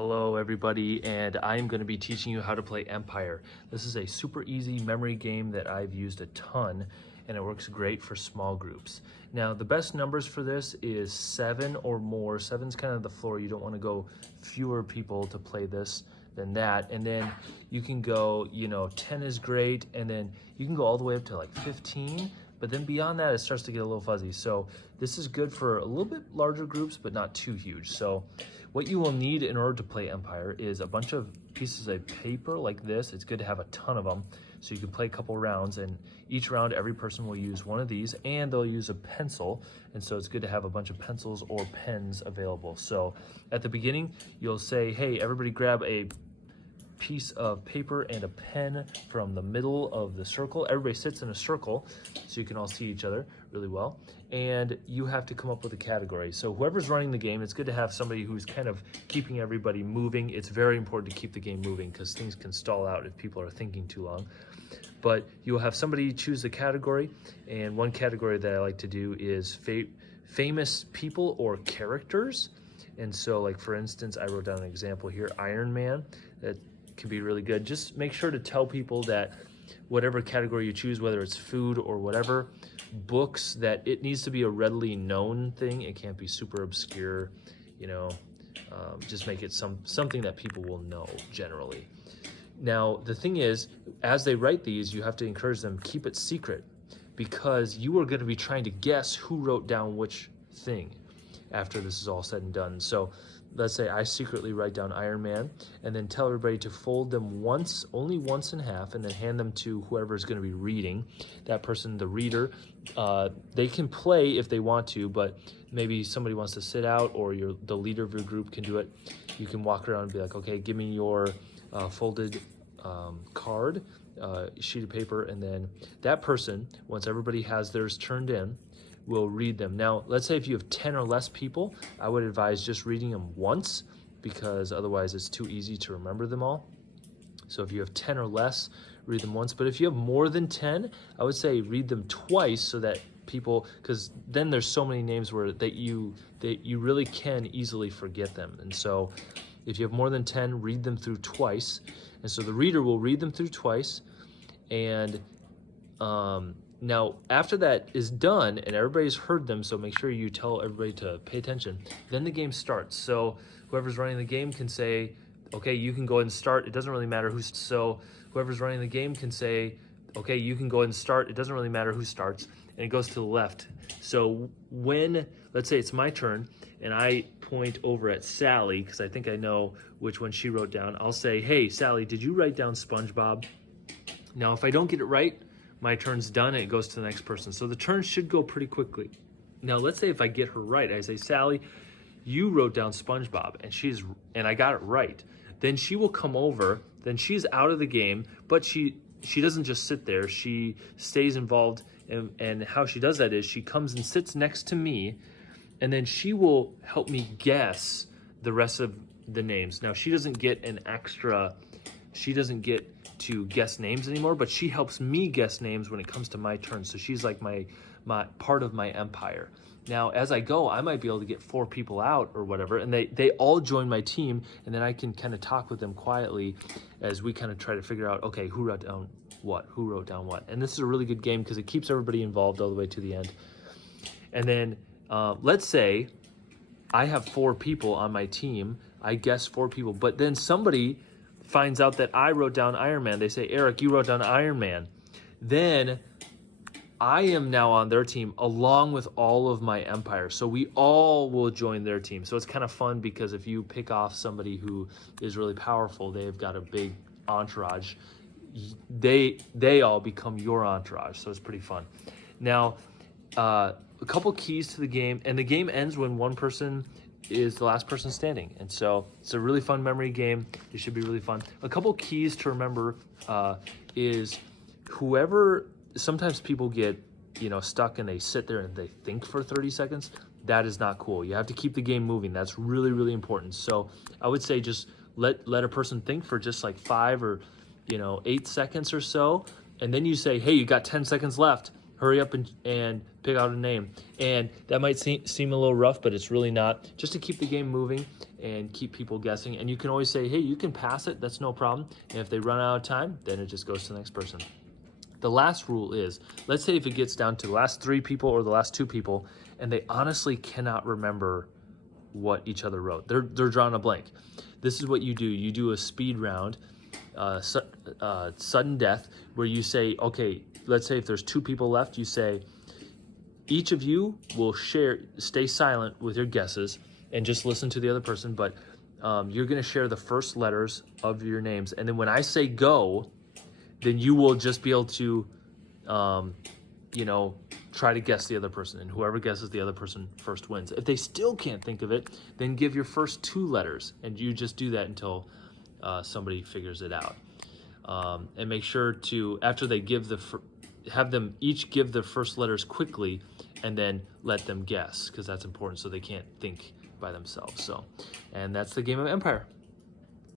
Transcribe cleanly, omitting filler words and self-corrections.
Hello everybody, and I'm going to be teaching you how to play Empire. This is a super easy memory game that I've used a ton, and it works great for small groups. Now the best numbers for this is 7 or more. 7's kind of the floor. You don't want to go fewer people to play this than that. And then you can go, 10 is great, and then you can go all the way up to like 15. But then beyond that, it starts to get a little fuzzy. So this is good for a little bit larger groups, but not too huge. So what you will need in order to play Empire is a bunch of pieces of paper like this. It's good to have a ton of them so you can play a couple rounds, and each round every person will use one of these, and they'll use a pencil. And so it's good to have a bunch of pencils or pens available. So at the beginning, you'll say, hey, everybody grab a piece of paper and a pen from the middle of the circle. Everybody sits in a circle so you can all see each other really well, and you have to come up with a category. So whoever's running the game, it's good to have somebody who's kind of keeping everybody moving. It's very important to keep the game moving because things can stall out if people are thinking too long. But you'll have somebody choose the category, and one category that I like to do is famous people or characters. And so, like, for instance, I wrote down an example here, Iron Man. That can be really good. Just make sure to tell people that whatever category you choose, whether it's food or whatever, books, that it needs to be a readily known thing. It can't be super obscure, just make it something that people will know generally. Now, the thing is, as they write these, you have to encourage them, keep it secret, because you are going to be trying to guess who wrote down which thing after this is all said and done. So let's say I secretly write down Iron Man, and then tell everybody to fold them only once in half, and then hand them to whoever is going to be reading. That person, the reader, they can play if they want to, but maybe somebody wants to sit out, or the leader of your group can do it. You can walk around and be like, okay, give me your folded card, sheet of paper, and then that person, once everybody has theirs turned in, will read them. Now, let's say if you have 10 or less people, I would advise just reading them once, because otherwise it's too easy to remember them all. So if you have 10 or less, read them once. But if you have more than 10, I would say read them twice, so that people, because then there's so many names that you really can easily forget them. And so if you have more than 10, read them through twice. And so the reader will read them through twice. And now, after that is done and everybody's heard them, so make sure you tell everybody to pay attention, then the game starts. So whoever's running the game can say, okay, you can go ahead and start. It doesn't really matter who's, so whoever's running the game can say, okay, you can go ahead and start. It doesn't really matter who starts, and it goes to the left. So when, let's say it's my turn, and I point over at Sally, because I think I know which one she wrote down, I'll say, hey, Sally, did you write down SpongeBob? Now, if I don't get it right, my turn's done, and it goes to the next person. So the turn should go pretty quickly. Now, let's say if I get her right, I say, Sally, you wrote down SpongeBob, and I got it right. Then she will come over, then she's out of the game, but she doesn't just sit there, she stays involved, and how she does that is she comes and sits next to me, and then she will help me guess the rest of the names. Now, she doesn't get to guess names anymore, but she helps me guess names when it comes to my turn. So she's like my part of my empire. Now, as I go, I might be able to get 4 people out or whatever, and they all join my team, and then I can kind of talk with them quietly as we kind of try to figure out, okay, who wrote down what. And this is a really good game because it keeps everybody involved all the way to the end. And then let's say I have 4 people on my team. I guess 4 people, but then somebody finds out that I wrote down Iron Man. They say, Eric, you wrote down Iron Man. Then I am now on their team along with all of my empire. So we all will join their team. So it's kind of fun because if you pick off somebody who is really powerful, they've got a big entourage, they all become your entourage. So it's pretty fun. Now, a couple keys to the game, and the game ends when one person is the last person standing. And so it's a really fun memory game. It should be really fun. A couple keys to remember is sometimes people get stuck and they sit there and they think for 30 seconds. That is not cool. You have to keep the game moving. That's really, really important. So I would say just let a person think for just like 5 or 8 seconds or so, and then you say, hey, you got 10 seconds left, hurry up and pick out a name. And that might seem a little rough, but it's really not. Just to keep the game moving and keep people guessing. And you can always say, hey, you can pass it, that's no problem. And if they run out of time, then it just goes to the next person. The last rule is, let's say if it gets down to the last 3 people or the last 2 people, and they honestly cannot remember what each other wrote. They're drawing a blank. This is what you do. You do a speed round, sudden death, where you say, okay, let's say if there's 2 people left, you say, each of you will stay silent with your guesses and just listen to the other person, but you're gonna share the first letters of your names. And then when I say go, then you will just be able to, you know, try to guess the other person, and whoever guesses the other person first wins. If they still can't think of it, then give your first 2 letters, and you just do that until somebody figures it out. And make sure to, after they give have them each give the first letters quickly, and then let them guess, because that's important so they can't think by themselves. So, and that's the game of Empire.